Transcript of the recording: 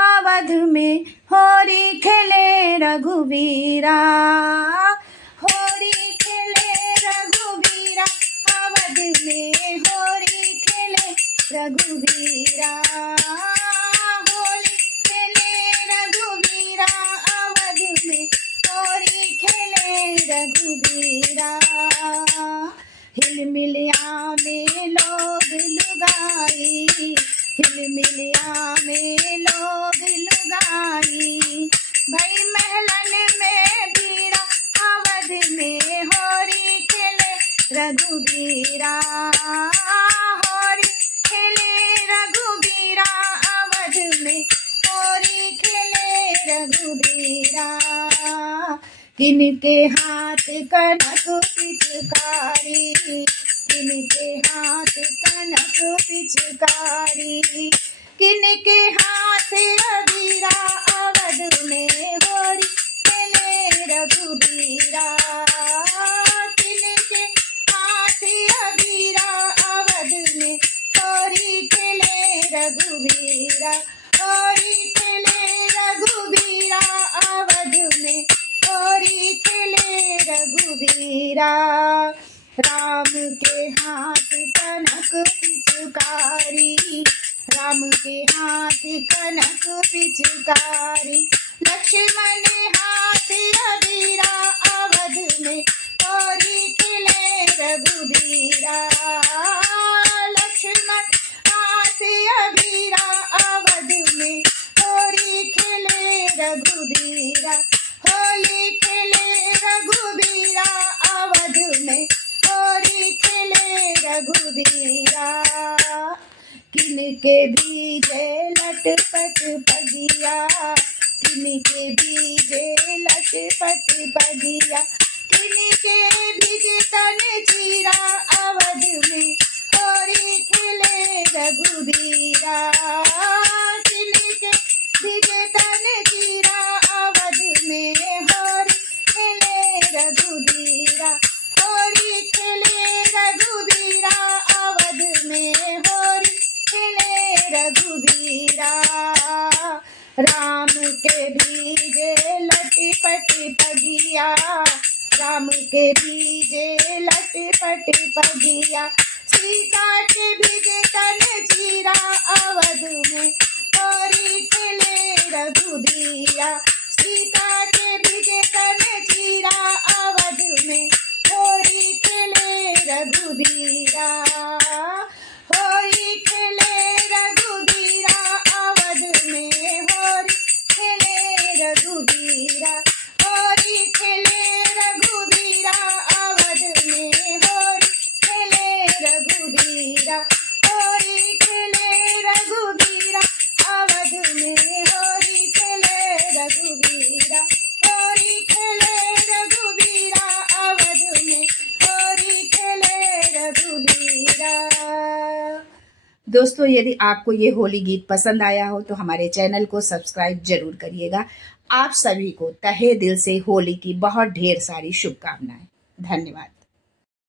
अवध में होरी खेले रघुवीरा, होरी खेले रघुवीरा, अवध में होरी खेले रघुवीरा, होली खेले रघुवीरा, अवध में होरी खेले रघुवीरा। हिलमिलिया में लोग लुगाई, हिलमिलिया में लोग लुगाई, भई महलन में भीड़ा, अवध में होरी खेले रघुवीरा, होरी खेले रघुवीरा, अवध में होरी खेले रघुवीरा। किनके हाथ कनक पिचकारी, किनके हाथ कनक पिचकारी, किनके हाथ अबीरा, अवध में होरी खेले रघुवीरा, किनके हाथ अबीरा, अवध में होरी खेले रघुवीरा, होरी खेले रघुवीरा, अवध में होरी खेले रघुवीरा। राम के हाथ कनक पिचकारी, राम के हाथ कनक पिचकारी, लक्ष्मण हाथ अबीरा, अवध में होरी खेले रघुवीरा, लक्ष्मण हाथ अबीरा, अवध में होरी खेले रघुवीरा, होली खेले रघुवीरा, अवध में होरी खेले रघुवीरा। किनके बीजे लटपट पगिया, किनके बीजे लटपट पगिया, किनके बीजे तन चीरा, अवध में होरी खेले रघुवीरा, किनके बीजे तन चीरा, अवध में होरी खेले रघुवीरा, होरी खेले रघुवीरा, अवध में होरी खेले रघुवीरा। राम के बीजे लटपट पगिया, राम के बीजे लटपट पगिया, सीता के बीजे तन चीरा, अवध में होरी खेले रघुवीरा, सीता के बीजे तन चीरा, अवध में होरी खेले रघुवीरा, होरी खेले रघुवीरा, अवध में होरी खेले रघुवीरा, होरी खेले रघुवीरा, अवध में होरी खेले रघुवीरा, होरी खेले रघुवीरा, अवध में होरी खेले रघुवीरा, होरी खेले रघुवीरा, अवध में होरी खेले रघुवीरा। दोस्तों, यदि आपको ये होली गीत पसंद आया हो तो हमारे चैनल को सब्सक्राइब जरूर करिएगा। आप सभी को तहे दिल से होली की बहुत ढेर सारी शुभकामनाएं। धन्यवाद।